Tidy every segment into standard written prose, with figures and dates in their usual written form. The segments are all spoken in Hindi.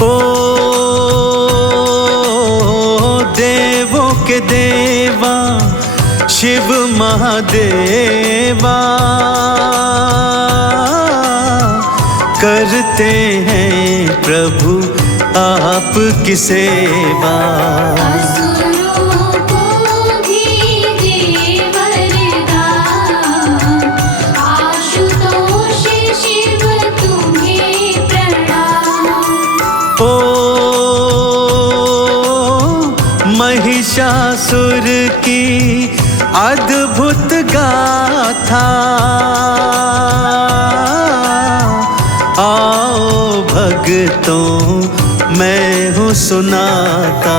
ओ देवों के देवा शिव महादेवा, करते हैं प्रभु आपकी सेवा। महिषासुर की अद्भुत गाथा, आओ भक्तों मैं हूँ सुनाता।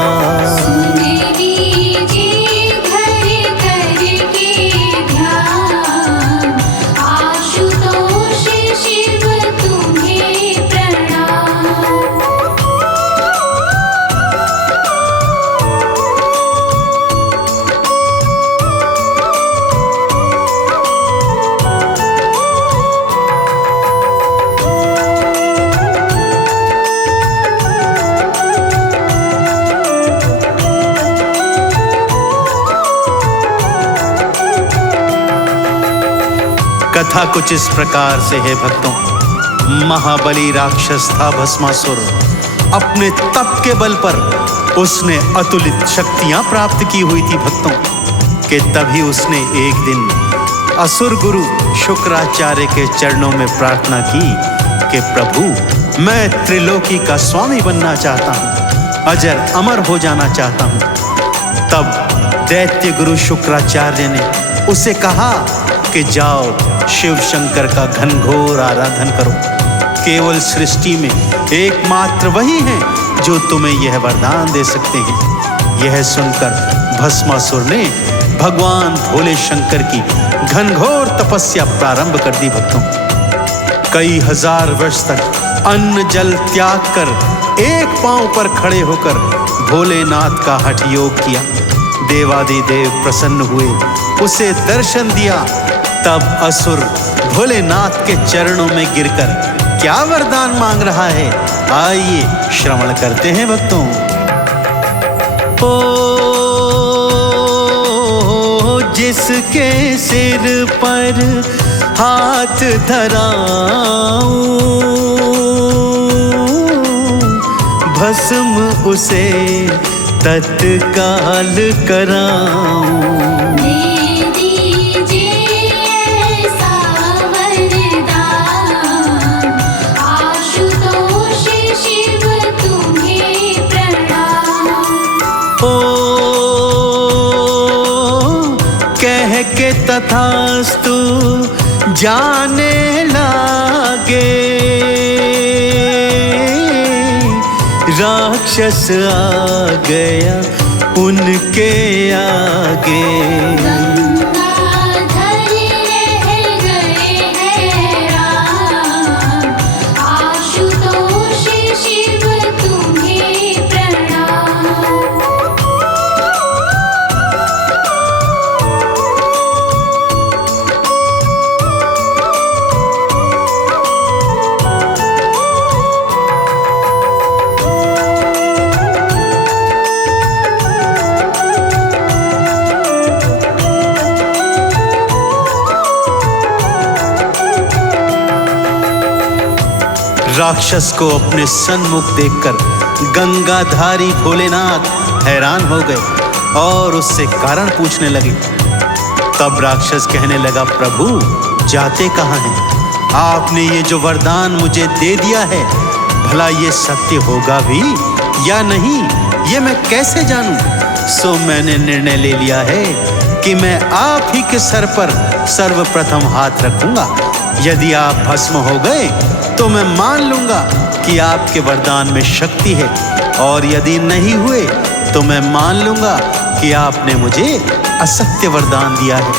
कथा कुछ इस प्रकार से है भक्तों। महाबली राक्षस था भस्मासुर। अपने तप के बल पर उसने अतुलित शक्तियां प्राप्त की हुई थी भक्तों, कि तभी उसने एक दिन असुर गुरु शुक्राचार्य के चरणों में प्रार्थना की कि प्रभु मैं त्रिलोकी का स्वामी बनना चाहता हूँ, अजर अमर हो जाना चाहता हूँ। तब दैत्य गुरु शुक्राचार्य ने उसे कहा कि जाओ शिव शंकर का घनघोर आराधन करो। केवल सृष्टि में एकमात्र वही हैं जो तुम्हें यह वरदान दे सकते हैं। यह सुनकर भस्मासुर ने भगवान भोले शंकर की घनघोर तपस्या प्रारंभ कर दी भक्तों। कई हजार वर्ष तक अन्न जल त्याग कर एक पांव पर खड़े होकर भोलेनाथ का हठ योग किया। देवादिदेव प्रसन्न हुए, उसे दर्शन दिया। तब असुर भोलेनाथ के चरणों में गिरकर क्या वरदान मांग रहा है, आइए श्रवण करते हैं भक्तों। ओ जिसके सिर पर हाथ धराऊं, भस्म उसे तत्काल कराऊं। तथास्तु जाने लागे, राक्षस आ गया उनके आगे। राक्षस को अपने सन्मुख देखकर गंगाधारी भोलेनाथ हैरान हो गए और उससे कारण पूछने लगे। तब राक्षस कहने लगा, प्रभु जाते कहाँ हैं? आपने ये जो वरदान मुझे दे दिया है, भला ये सत्य होगा भी या नहीं, ये मैं कैसे जानूं? सो मैंने निर्णय ले लिया है कि मैं आप ही के सर पर सर्वप्रथम हाथ रखूंगा। यदि आप भस्म हो गए तो मैं मान लूंगा कि आपके वरदान में शक्ति है, और यदि नहीं हुए तो मैं मान लूंगा कि आपने मुझे असत्य वरदान दिया है।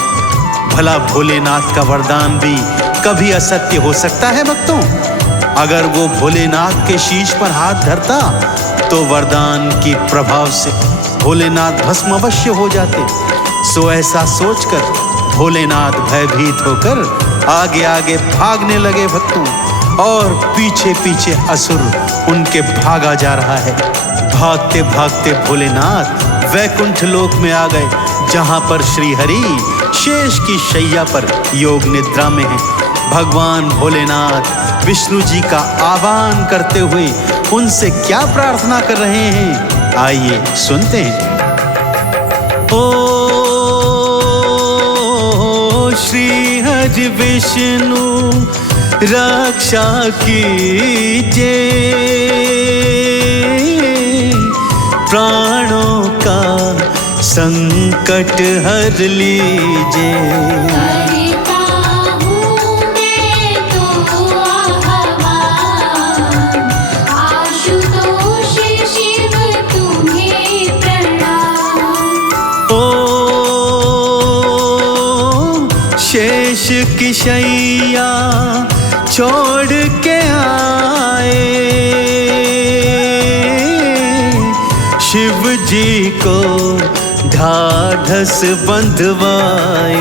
भला भोलेनाथ का वरदान भी कभी असत्य हो सकता है भक्तों? अगर वो भोलेनाथ के शीश पर हाथ धरता तो वरदान के प्रभाव से भोलेनाथ भस्म अवश्य हो जाते। सो ऐसा सोचकर भोलेनाथ भयभीत होकर आगे आगे भागने लगे भक्तों। और पीछे पीछे असुर उनके भागा जा रहा है। भागते भागते भोलेनाथ वैकुंठ लोक में आ गए, जहां पर श्री हरि शेष की शैया पर योग निद्रा में हैं। भगवान भोलेनाथ विष्णु जी का आह्वान करते हुए उनसे क्या प्रार्थना कर रहे हैं, आइए सुनते हैं। ओ श्री हरि विष्णु रक्षा कीजिए, प्राणों का संकट हर लीजिए। शेष की शैया छोड़ के आए, शिव जी को ढाढ़स बंधवाए।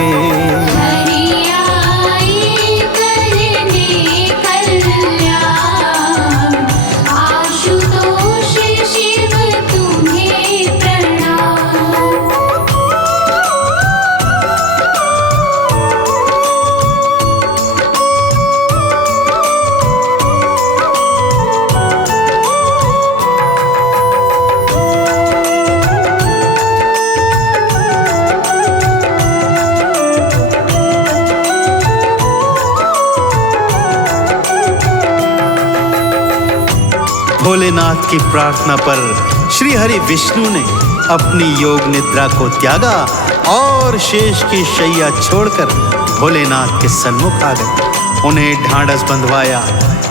भोलेनाथ की प्रार्थना पर श्री हरि विष्णु ने अपनी योग निद्रा को त्यागा और शेष की शैया छोड़कर भोलेनाथ के सन्मुख आ गए। उन्हें ढांढस बंधवाया।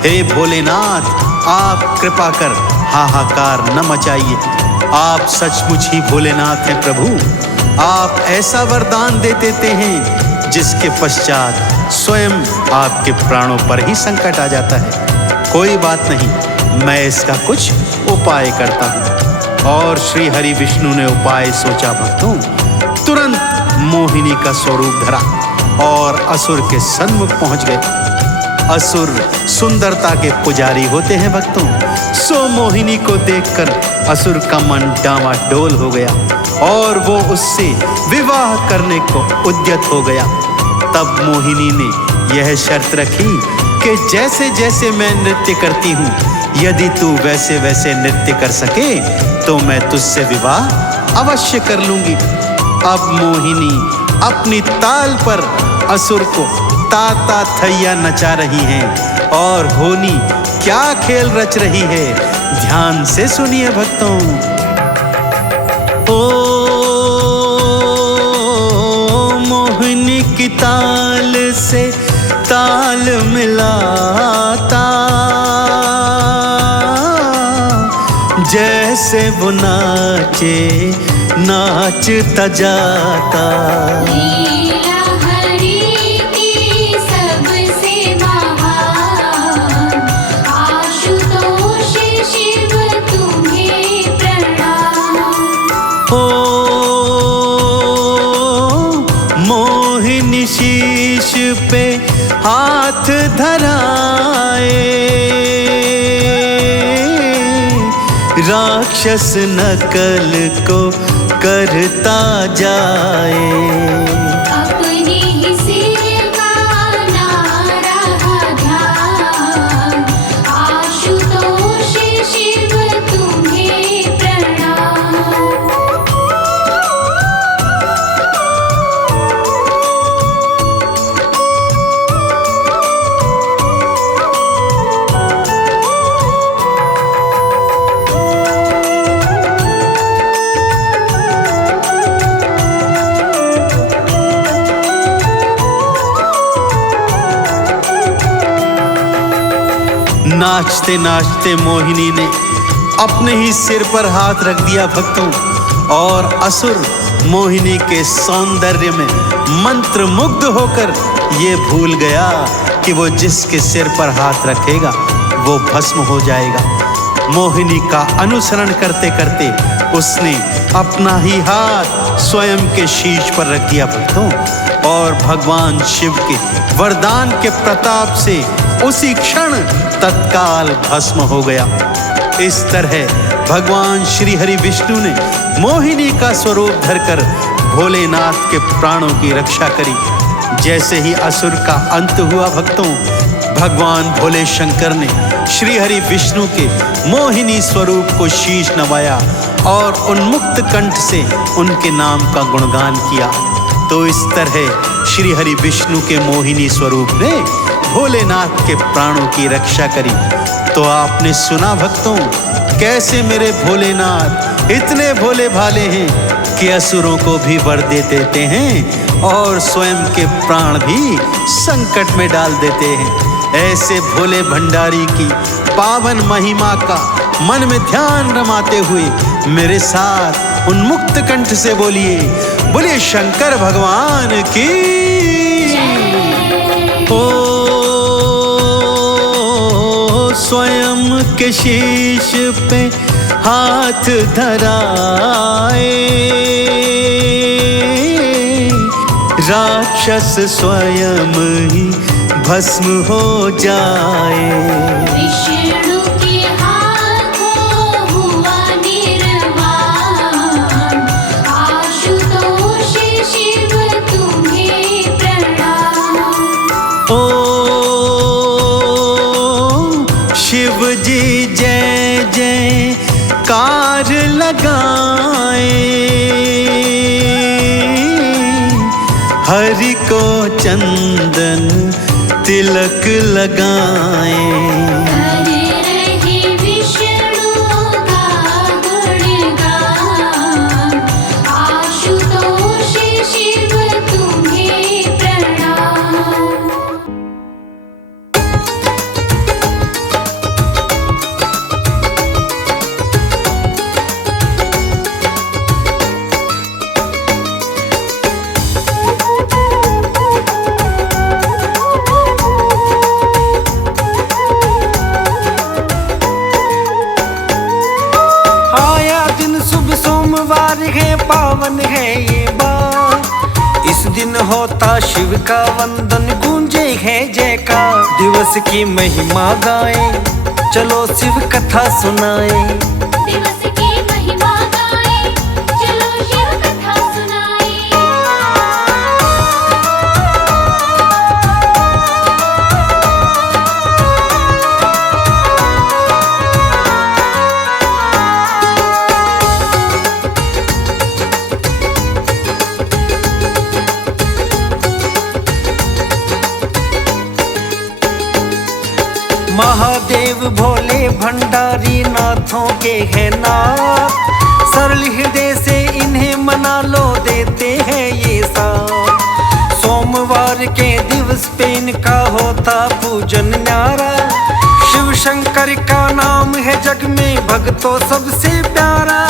हे भोलेनाथ, आप कृपा कर हाहाकार न मचाइए। आप सचमुच ही भोलेनाथ हैं प्रभु। आप ऐसा वरदान दे देते हैं जिसके पश्चात स्वयं आपके प्राणों पर ही संकट आ जाता है। कोई बात नहीं, मैं इसका कुछ उपाय करता हूँ। और श्री हरि विष्णु ने उपाय सोचा भक्तों। तुरंत मोहिनी का स्वरूप धरा और असुर के सन्मुख पहुंच गए। असुर सुंदरता के पुजारी होते हैं भक्तों। सो मोहिनी को देखकर असुर का मन डावाडोल हो गया और वो उससे विवाह करने को उद्यत हो गया। तब मोहिनी ने यह शर्त रखी कि जैसे जैसे मैं नृत्य करती हूँ, यदि तू वैसे वैसे नृत्य कर सके तो मैं तुझसे विवाह अवश्य कर लूंगी। अब मोहिनी अपनी ताल पर असुर को ताता थैया नचा रही हैं और होनी क्या खेल रच रही है, ध्यान से सुनिए भक्तों। ओ मोहिनी की ताल से ताल मिलाता, जैसे वो नाचे नाचता जाता। लीला हरि की सबसे महान, आशुतोष शिव तुम्हें प्रणाम। ओ मोहिनी शीश पे हाथ धराए, राक्षस नकल को करता जाए। अपनी ही सिर का नारा ध्यान, आशुतोष शिव तुम्हें प्रणाम। नाचते नाचते मोहिनी ने अपने ही सिर पर हाथ रख दिया भक्तों, और असुर मोहिनी के सौंदर्य में मंत्रमुग्ध होकर ये भूल गया कि वो जिसके सिर पर हाथ रखेगा वो भस्म हो जाएगा। मोहिनी का अनुसरण करते करते उसने अपना ही हाथ स्वयं के शीश पर रख दिया भक्तों, और भगवान शिव के वरदान के प्रताप से उसी क्षण तत्काल भस्म हो गया। इस तरह भगवान श्री हरि विष्णु ने मोहिनी का स्वरूप धरकर भोलेनाथ के प्राणों की रक्षा करी। जैसे ही असुर का अंत हुआ भक्तों, भगवान भोले शंकर ने श्री हरि विष्णु के मोहिनी स्वरूप को शीश नवाया और उन्मुक्त कंठ से उनके नाम का गुणगान किया। तो इस तरह श्री हरि विष्णु के मोहिनी स्वरूप ने भोलेनाथ के प्राणों की रक्षा करी। तो आपने सुना भक्तों, कैसे मेरे भोलेनाथ इतने भोले भाले हैं कि असुरों को भी वर दे देते हैं और स्वयं के प्राण भी संकट में डाल देते हैं। ऐसे भोले भंडारी की पावन महिमा का मन में ध्यान रमाते हुए मेरे साथ उन्मुक्त कंठ से बोलिए, बोलिए शंकर भगवान की। ओ स्वयं के शीश पे हाथ धराए, राक्षस स्वयं ही भस्म हो जाए। विष्णु के हाथों हुआ निर्वाण, आशुतोष शिव तुम्हें प्रणाम। ओ शिव जी जय जय कार लगाए, हरि को चंदन तिलक लगाए। कर रहे विष्णु का गुणगान, आशुतोष शिव तुम्हें प्रणाम। है पावन है ये बार, इस दिन होता शिव का वंदन, गूंजे है जयकार। दिवस की महिमा गाए, चलो शिव कथा सुनाए। दिवस की महिमा गाए, चलो शिव कथा सुनाए। महादेव भोले भंडारी नाथों के है नाथ, सरल हृदय से इन्हें मना लो, देते हैं ये साथ। सोमवार के दिवस पे इनका होता पूजन न्यारा, शिव शंकर का नाम है जग में भक्तों सबसे प्यारा।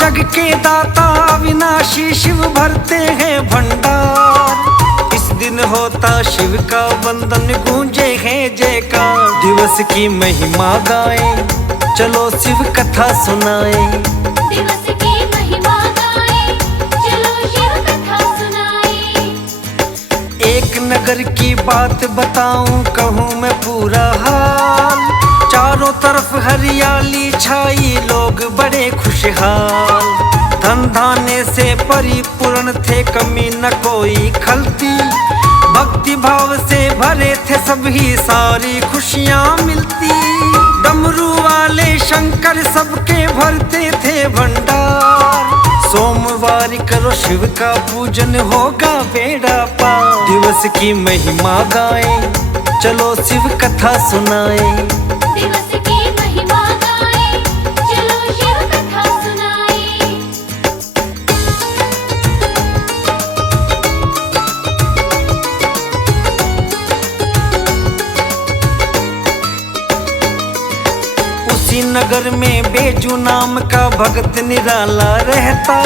जग के दाता अविनाशी शिव भरते हैं भंडार, इस दिन होता शिव का वंदन, गूंजे है जयकार। दिवस की महिमा गाए, चलो शिव कथा सुनाए। दिवस की महिमा गाए, चलो शिव कथा सुनाए। एक नगर की बात बताऊं, कहूँ मैं पूरा हाल, चारों तरफ हरियाली छाई, लोग बड़े खुशहाल। धन धान्य से परिपूर्ण थे, कमी न कोई खलती, भक्ति भाव से भरे थे सभी, सारी खुशियाँ मिलती। डमरू वाले शंकर सबके भरते थे भंडार, सोमवार करो शिव का पूजन, होगा बेड़ा पार। दिवस की महिमा गाए, चलो शिव कथा सुनाए। दिवस की महिमा गाए, चलो शिव कथा सुनाए। उसी नगर में बेजू नाम का भगत निराला रहता,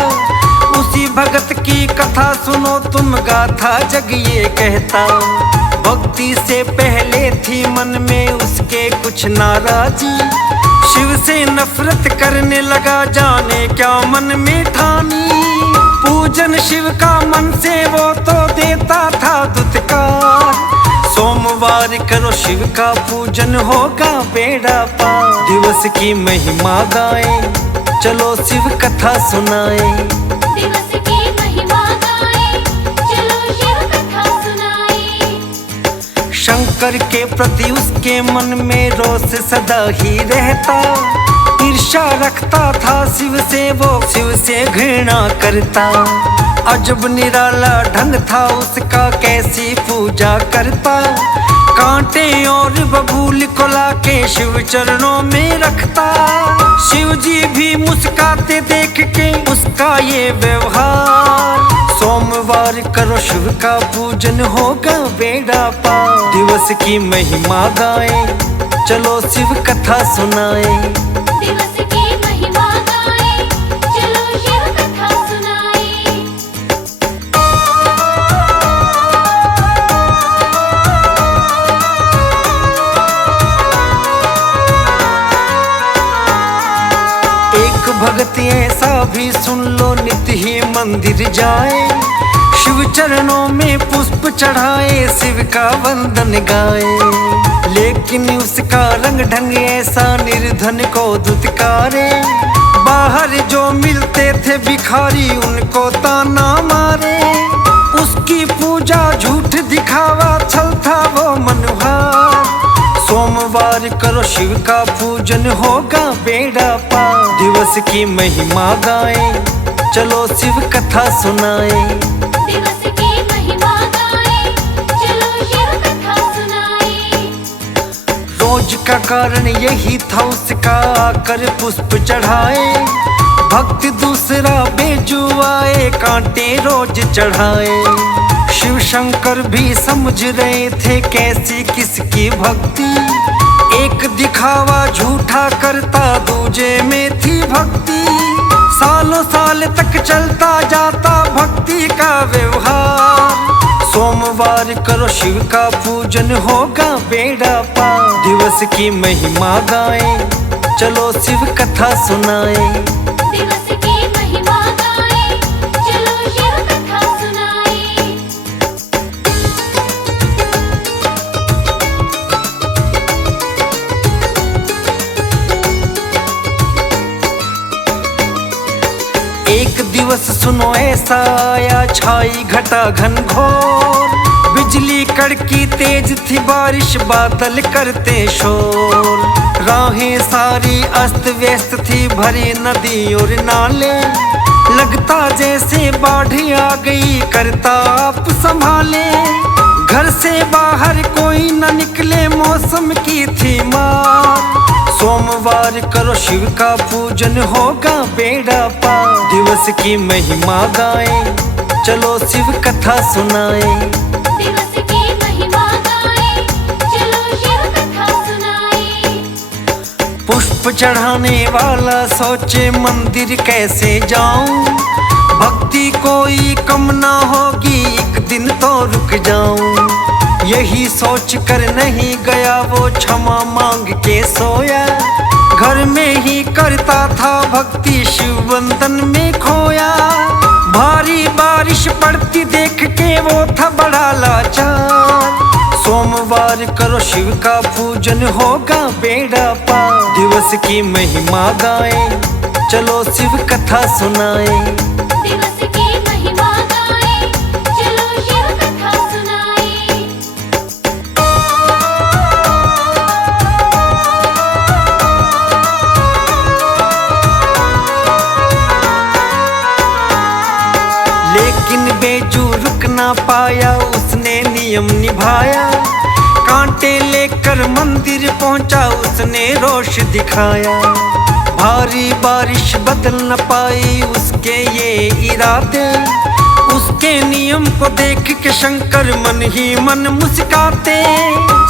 उसी भगत की कथा सुनो तुम, गाथा जग ये कहता। भक्ति से पहले थी मन में उसके कुछ नाराजी, शिव से नफरत करने लगा, जाने क्या मन में ठानी। पूजन शिव का मन से वो तो देता था दुत्कार, सोमवार करो शिव का पूजन होगा बेड़ा पार। दिवस की महिमा गाएं, चलो शिव कथा सुनाएं। दिवस की महिमा गाएं, चलो शिव कथा सुनाएं। शंकर के प्रति उसके मन में रोष सदा ही रहता। ईर्ष्या रखता था शिव से, वो शिव से घृणा करता। अजब निराला ढंग था उसका, कैसी पूजा करता। कांटे और बबूल को लाके शिव चरणों में रखता। शिव जी भी मुस्काते देख के उसका ये व्यवहार। सोमवार करो शिव का पूजन होगा बेड़ा पार। दिवस की महिमा गाएं, चलो शिव कथा सुनाएं। दिवस की महिमा गाएं, चलो शिव कथा सुनाएं। एक भगत ऐसा भी सुन लो, नित्य ही मंदिर जाए। शिव चरणों में पुष्प चढ़ाए, शिव का वंदन गाए। लेकिन उसका रंग ढंग ऐसा, निर्धन को दुत्कारे। बाहर जो मिलते थे भिखारी उनको ताना मारे। उसकी पूजा झूठ दिखावा, छल था वो मनोहार। सोमवार करो शिव का पूजन होगा बेड़ा पार। दिवस की महिमा गाएं, चलो शिव कथा सुनाएं। दिवस की महिमा गाएं, चलो शिव कथा सुनाएं। रोज का कारण यही था उसका, आकर पुष्प चढ़ाए। भक्त दूसरा बेजुआए, कांटे रोज चढ़ाए। शिव शंकर भी समझ रहे थे कैसी किसकी भक्ति। एक दिखावा झूठा करता, दूजे में थी भक्ति। सालों साल तक चलता जाता भक्ति का व्यवहार। सोमवार करो शिव का पूजन होगा बेड़ा पार। दिवस की महिमा गाएं, चलो शिव कथा सुनाएं। दिवस की महिमा गाएं, चलो शिव कथा सुनाएं। एक दिवस सुनो ऐसा आया, छाई घटा घन घोर। बिजली कड़की तेज थी, बारिश बादल करते शोर। राहें सारी अस्त व्यस्त थी, भरी नदी और नाले। लगता जैसे बाढ़ आ गई, करता आप संभाले। घर से बाहर कोई न निकले, मौसम की थी मार। सोमवार करो शिव का पूजन होगा बेड़ा पार। दिवस की महिमा गाएं, चलो शिव कथा सुनाएं। दिवस की महिमा गाएं, चलो शिव कथा सुनाएं। पुष्प चढ़ाने वाला सोचे मंदिर कैसे जाऊं। भक्ति कोई कम ना होगी, एक दिन तो रुक जाऊं। यही सोच कर नहीं गया वो, क्षमा मांग के सोया। घर में ही करता था भक्ति, शिव बंधन में खोया। भारी बारिश पड़ती देख के वो था बड़ा लाचार। सोमवार करो शिव का पूजन होगा बेड़ा पार। दिवस की महिमा गाएं, चलो शिव कथा सुनाएं। दिवस की महिमा गाएं, चलो शिव कथा सुनाएं। लेकिन बेजू रुक ना पाया, उसने नियम निभाया। कांटे लेकर मंदिर पहुंचा, उसने रोष दिखाया। भारी बारिश बदल न पाई उसके ये इरादे। उसके नियम को देख के शंकर मन ही मन मुस्काते।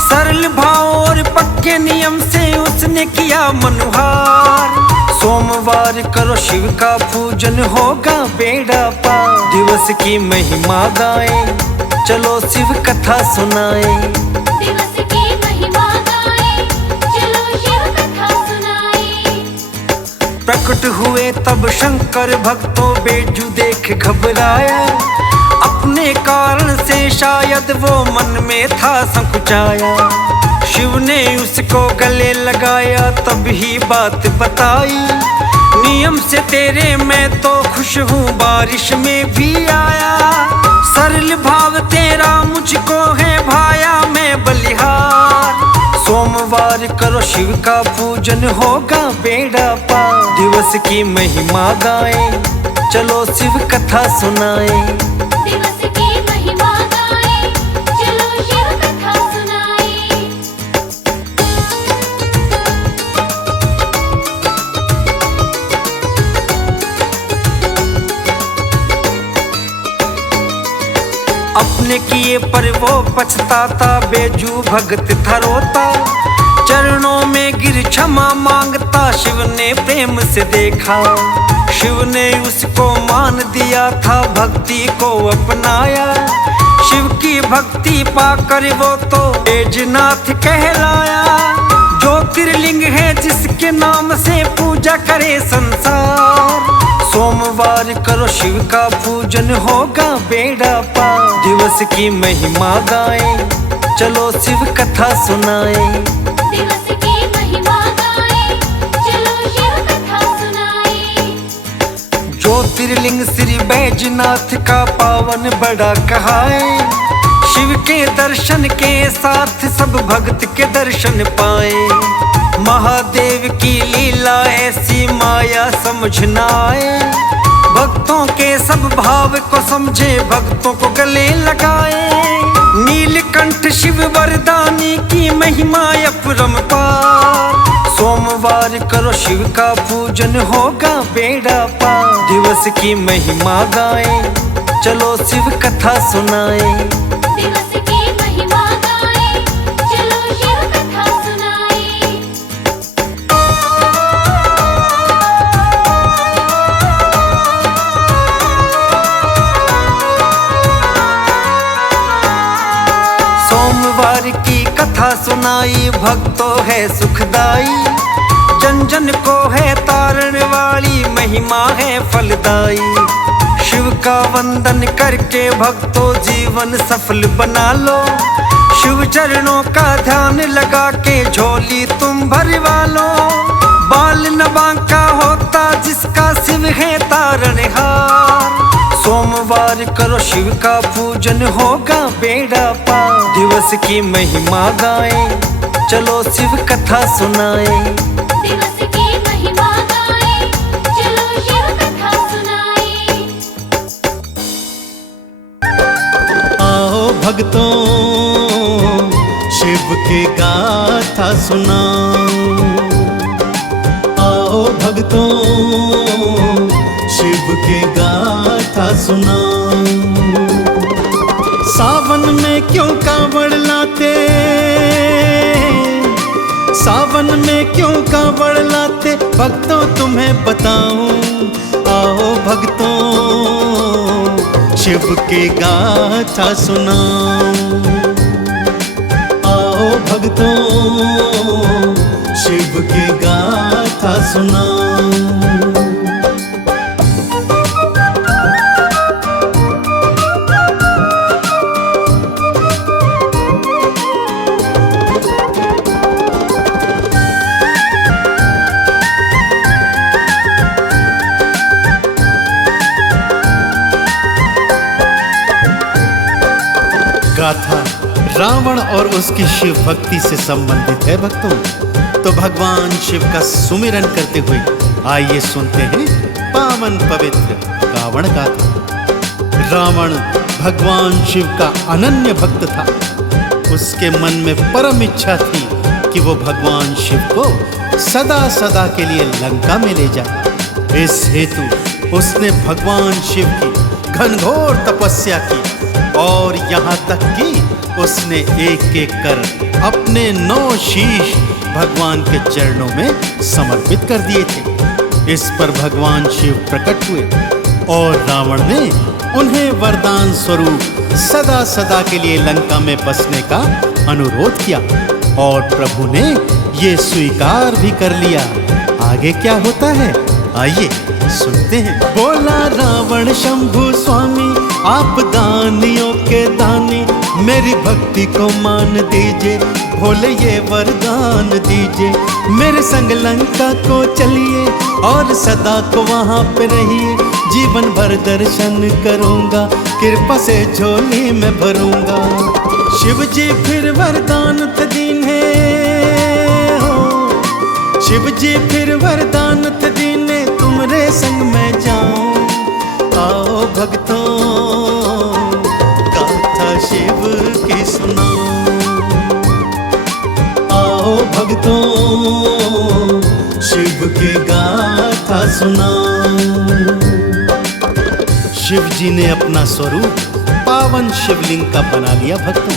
सरल भाव और पक्के नियम से उसने किया मनुहार। सोमवार करो शिव का पूजन होगा बेड़ा पार। दिवस की महिमा गाएं, चलो शिव कथा सुनाएं। दिवस की महिमा गाएं, चलो शिव कथा सुनाएं। प्रकट हुए तब शंकर, भक्तों बेजू देख घबराया। अपने कारण से शायद वो मन में था संकुचाया। शिव ने उसको गले लगाया तब ही बात बताई, नियम से तेरे मैं तो खुश हूँ बारिश में भी आया। सरल भाव तेरा मुझको है भाया मैं बलिहार। सोमवार करो शिव का पूजन होगा बेड़ा पार। दिवस की महिमा गाएं चलो शिव कथा सुनाएं। दिवस की महिमा गाएं चलो शिव कथा सुनाएं। अपने किए पर वो पछताता, बेजू भगत था रोता। चरणों में गिर क्षमा मांगता, शिव ने प्रेम से देखा। शिव ने उसको मान दिया था, भक्ति को अपनाया। शिव की भक्ति पाकर वो तो बैजनाथ कहलाया। ज्योतिर्लिंग है जिसके नाम से पूजा करे संसार। सोमवार करो शिव का पूजन होगा बेड़ा पार। दिवस की महिमा गाएं चलो शिव कथा सुनाएं। दिवस की महिमा गाएं चलो शिव कथा सुनाएं। ज्योतिर्लिंग श्री बैजनाथ का पावन बड़ा कहाए। शिव के दर्शन के साथ सब भक्त के दर्शन पाए। महादेव की लीला ऐसी माया समझ न आए। भक्तों के सब भाव को समझे, भक्तों को गले लगाए। नीलकंठ शिव वरदानी की महिमा अपरंपार। सोमवार करो शिव का पूजन होगा बेड़ा पार। दिवस की महिमा गाएं चलो शिव कथा सुनाएं। दिवस की महिमा गाएं चलो शिव कथा सुनाएं। सोमवार की कथा सुनाई, भक्तों है सुखदाई। जन जन को है तारण वाली, महिमा है फलदाई। शिव का वंदन करके भक्तों जीवन सफल बना लो। शिव चरणों का ध्यान लगा के झोली तुम भरवा लो। बाल न बांका होता जिसका शिव है तारणहार। सोमवार करो शिव का पूजन होगा बेड़ा पार। दिवस की महिमा गाएं चलो शिव कथा सुनाएं। दिवस की महिमा गाएं चलो शिव कथा सुनाएं। आओ भक्तों शिव की गाथा सुनाओ। आओ भक्तों शिव की गाथा सुनाओ। सावन में क्यों कांवड़ लाते, सावन में क्यों कांवड़ लाते, भक्तों तुम्हें बताऊं। आओ भक्तों शिव की गाथा सुनाओ। आओ भक्तों शिव की गाथा सुनाओ। गाथा रावण और उसकी शिव भक्ति से संबंधित है भक्तों। तो भगवान शिव का सुमिरन करते हुए आइए सुनते हैं पावन पवित्र रावण गाथा। रावण भगवान शिव का अनन्य भक्त था। उसके मन में परम इच्छा थी कि वो भगवान शिव को सदा सदा के लिए लंका में ले जाए। इस हेतु उसने भगवान शिव की घनघोर तपस्या की और यहाँ तक कि उसने एक एक कर अपने 9 शीश भगवान के चरणों में समर्पित कर दिए थे। इस पर भगवान शिव प्रकट हुए और रावण ने उन्हें वरदान स्वरूप सदा सदा के लिए लंका में बसने का अनुरोध किया और प्रभु ने ये स्वीकार भी कर लिया। आगे क्या होता है आइए सुनते हैं। बोला रावण शंभु स्वामी, आप दानियों के दानी, मेरी भक्ति को मान दीजिए, भोले ये वरदान दीजिए। मेरे संग लंका को चलिए और सदा को वहाँ पे रहिए, जीवन भर दर्शन करूँगा, कृपा से झोली में भरूँगा। शिव जी फिर वरदान दीने हो, शिव जी फिर वरदान दीने, तुमरे संग में जाऊं। आओ भक्तों गाथा शिव की सुनाओ, आओ भक्तों शिव की गाथा सुनाओ। शिव जी ने अपना स्वरूप पावन शिवलिंग का बना लिया भक्तों,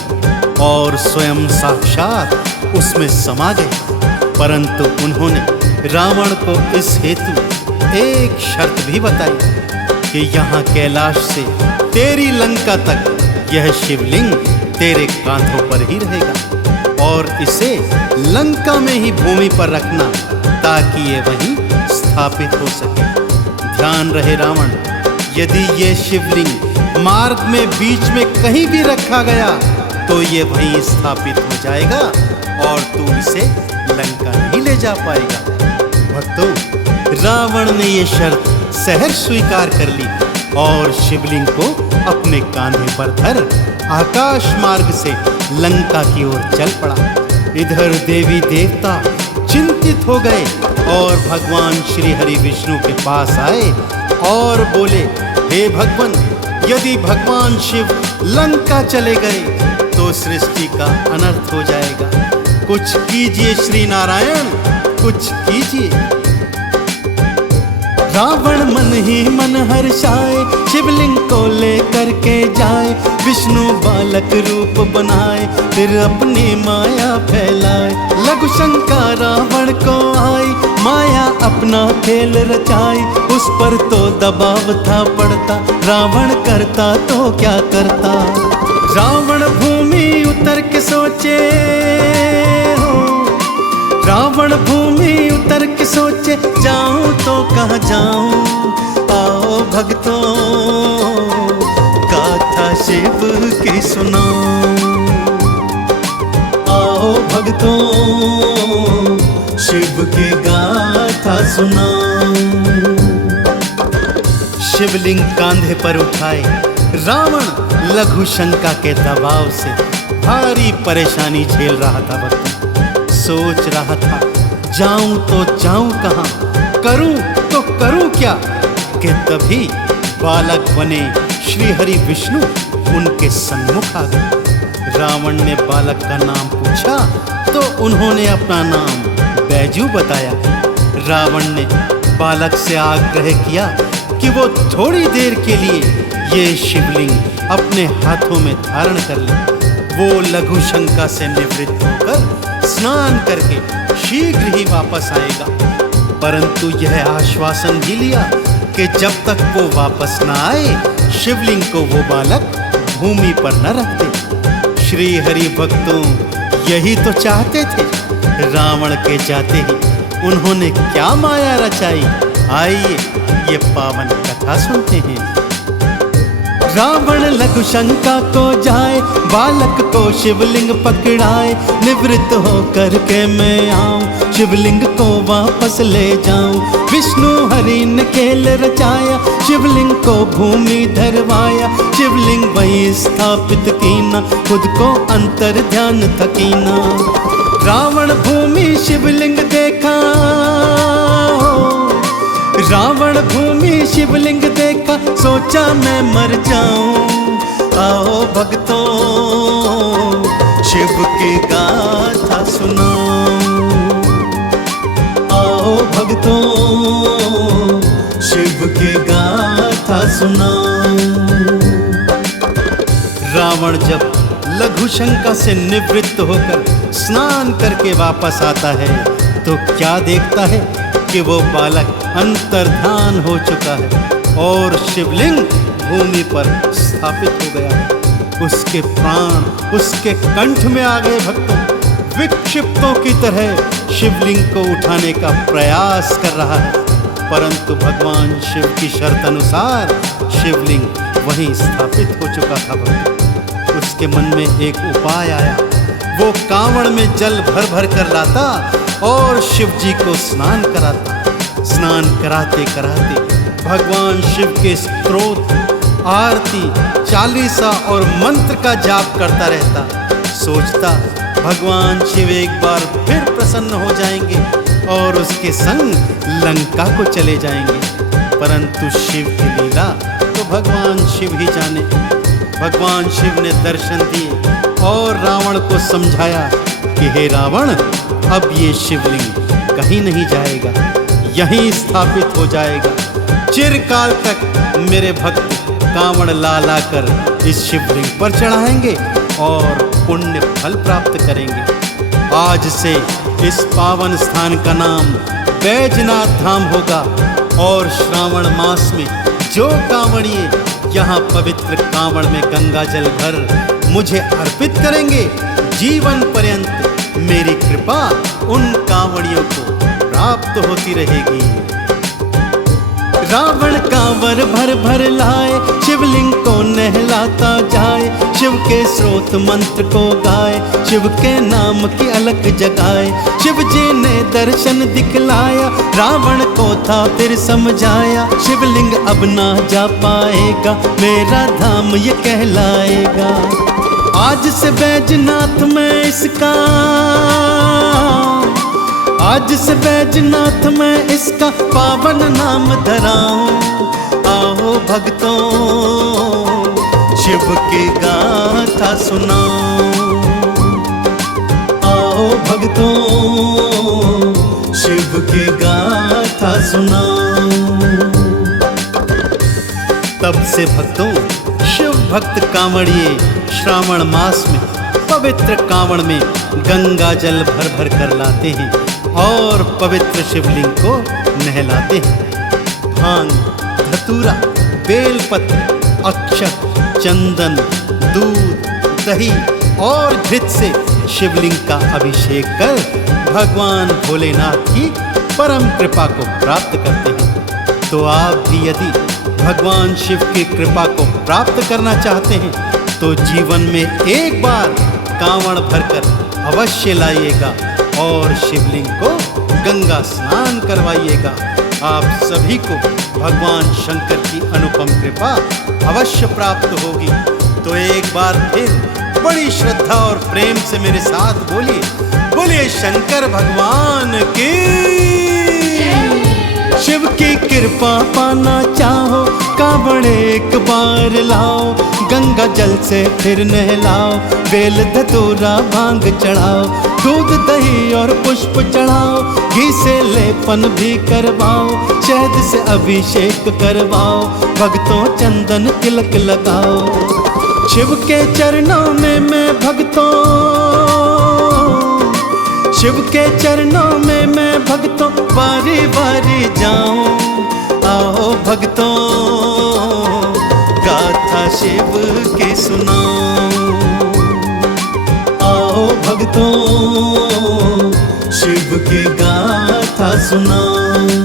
और स्वयं साक्षात उसमें समा गए। परंतु उन्होंने रावण को इस हेतु एक शर्त भी बताई कि यहाँ कैलाश से तेरी लंका तक यह शिवलिंग तेरे कांधों पर ही रहेगा, और इसे लंका में ही भूमि पर रखना, ताकि ये वहीं स्थापित हो सके। ध्यान रहे रावण, यदि ये शिवलिंग मार्ग में बीच में कहीं भी रखा गया तो ये वहीं स्थापित हो जाएगा और तू इसे लंका नहीं ले जा पाएगा। भक्तों, रावण ने ये शर्त सहर्ष स्वीकार कर ली और शिवलिंग को अपने कांधे पर धर आकाश मार्ग से लंका की ओर चल पड़ा। इधर देवी देवता चिंतित हो गए और भगवान श्री हरि विष्णु के पास आए और बोले, हे भगवान, यदि भगवान शिव लंका चले गए तो सृष्टि का अनर्थ हो जाएगा, कुछ कीजिए श्री नारायण, कुछ कीजिए। रावण मन ही मन हर्षाए, शिवलिंग को लेकर के जाए, विष्णु बालक रूप बनाए, फिर अपनी माया फैलाए। लघु शंका रावण को आई, माया अपना खेल रचाई, उस पर तो दबाव था पड़ता, रावण करता तो क्या करता। रावण भूमि उतर के सोचे हो, रावण भूमि उतर के सोचे, जाऊं तो कहाँ जाऊं। आओ भक्तों गाथा शिव की सुनाओ, आओ भक्तों शिव की गाथा सुनाओ। शिवलिंग कांधे पर उठाए रावण लघु शंका के दबाव से भारी परेशानी झेल रहा था। भक्तों, सोच रहा था, जाऊं तो जाऊं कहां, करूं तो करूं क्या, कि तभी बालक बने श्री हरि विष्णु उनके सम्मुख आ गए। रावण ने बालक का नाम पूछा तो उन्होंने अपना नाम बैजू बताया। रावण ने बालक से आग्रह किया कि वो थोड़ी देर के लिए ये शिवलिंग अपने हाथों में धारण कर ले। वो लघु शंका से निवृत्त होकर स्नान करके शीघ्र ही वापस आएगा। परंतु यह आश्वासन भी लिया कि जब तक वो वापस न आए, शिवलिंग को वो बालक भूमि पर न रख दे। श्री हरि भक्तों यही तो चाहते थे। रावण के जाते ही उन्होंने क्या माया रचाई, आइए ये पावन कथा सुनते हैं। रावण लघु शंका को जाए, बालक को शिवलिंग पकड़ाए, निवृत्त होकर के मैं आऊं, शिवलिंग को वापस ले जाऊं। विष्णु हरि ने खेल रचाया, शिवलिंग को भूमि धरवाया, शिवलिंग वहीं स्थापित कीना, खुद को अंतर ध्यान थकीना। रावण भूमि शिवलिंग देखा, रावण भूमि शिवलिंग देखा, सोचा मैं मर जाऊं। आओ भक्तों शिव की गाथा सुनाओ, आओ भक्तों शिव की गाथा सुनाओ। रावण जब लघु शंका से निवृत्त होकर स्नान करके वापस आता है तो क्या देखता है कि वो बालक अंतर्ध्यान हो चुका है और शिवलिंग भूमि पर स्थापित हो गया है। उसके प्राण उसके कंठ में आ गए। भक्तों, विक्षिप्तों की तरह शिवलिंग को उठाने का प्रयास कर रहा है, परंतु भगवान शिव की शर्त अनुसार शिवलिंग वहीं स्थापित हो चुका था। भक्तों, उसके मन में एक उपाय आया। वो कांवड़ में जल भर भर कर लाता और शिव जी को स्नान कराता। स्नान कराते कराते भगवान शिव के स्तोत्र, आरती, चालीसा और मंत्र का जाप करता रहता। सोचता भगवान शिव एक बार फिर प्रसन्न हो जाएंगे और उसके संग लंका को चले जाएंगे। परंतु शिव की लीला तो भगवान शिव ही जाने। भगवान शिव ने दर्शन दिए और रावण को समझाया कि हे रावण, अब ये शिवलिंग कहीं नहीं जाएगा, यहीं स्थापित हो जाएगा। चिरकाल तक मेरे भक्त कांवड़ ला ला कर इस शिवलिंग पर चढ़ाएंगे और पुण्य फल प्राप्त करेंगे। आज से इस पावन स्थान का नाम बैजनाथ धाम होगा और श्रावण मास में जो कांवड़िए यहाँ पवित्र कांवड़ में गंगा जल भर मुझे अर्पित करेंगे, जीवन पर्यंत मेरी कृपा उन कांवड़ियों को प्राप्त होती रहेगी। रावण कांवर भर भर लाए, शिवलिंग को नहलाता जाए। शिव के स्रोत मंत्र को गाए, शिव के नाम की अलख जगाए। शिव जी ने दर्शन दिखलाया, रावण को था फिर समझाया। शिवलिंग अब ना जा पाएगा, मेरा धाम ये कहलाएगा। आज से बैजनाथ में इसका, आज से बैजनाथ में इसका पावन नाम धराऊं। आओ भक्तों शिव की गाथा सुनाऊं। आओ भक्तों शिव की गाथा सुनाऊं। तब से भक्तों शिव भक्त कांवड़िए श्रावण मास में पवित्र कांवड़ में गंगा जल भर भर कर लाते हैं और पवित्र शिवलिंग को नहलाते हैं। भांग, धतूरा, बेलपत्र, अक्षत, चंदन, दूध, दही और घृत से शिवलिंग का अभिषेक कर भगवान भोलेनाथ की परम कृपा को प्राप्त करते हैं। तो आप भी यदि भगवान शिव की कृपा को प्राप्त करना चाहते हैं तो जीवन में एक बार कांवड़ भरकर अवश्य लाइएगा और शिवलिंग को गंगा स्नान करवाइएगा। आप सभी को भगवान शंकर की अनुपम कृपा अवश्य प्राप्त होगी। तो एक बार फिर बड़ी श्रद्धा और प्रेम से मेरे साथ बोलिए, बोलिए शंकर भगवान की। शिव की कृपा पाना चाहो, कांवड़ एक बार लाओ। गंगा जल से फिर नहलाओ, बेल धतूरा भांग चढ़ाओ। दूध दही और पुष्प चढ़ाओ, घी से लेपन भी करवाओ। शहद से अभिषेक करवाओ, भक्तों चंदन तिलक लगाओ। शिव के चरणों में मैं भक्तों, शिव के चरणों में मैं भक्तों बारी बारी जाऊं। आओ भक्तों गाथा शिव की सुनाऊं। आओ भक्तों शिव की गाथा सुनाऊं।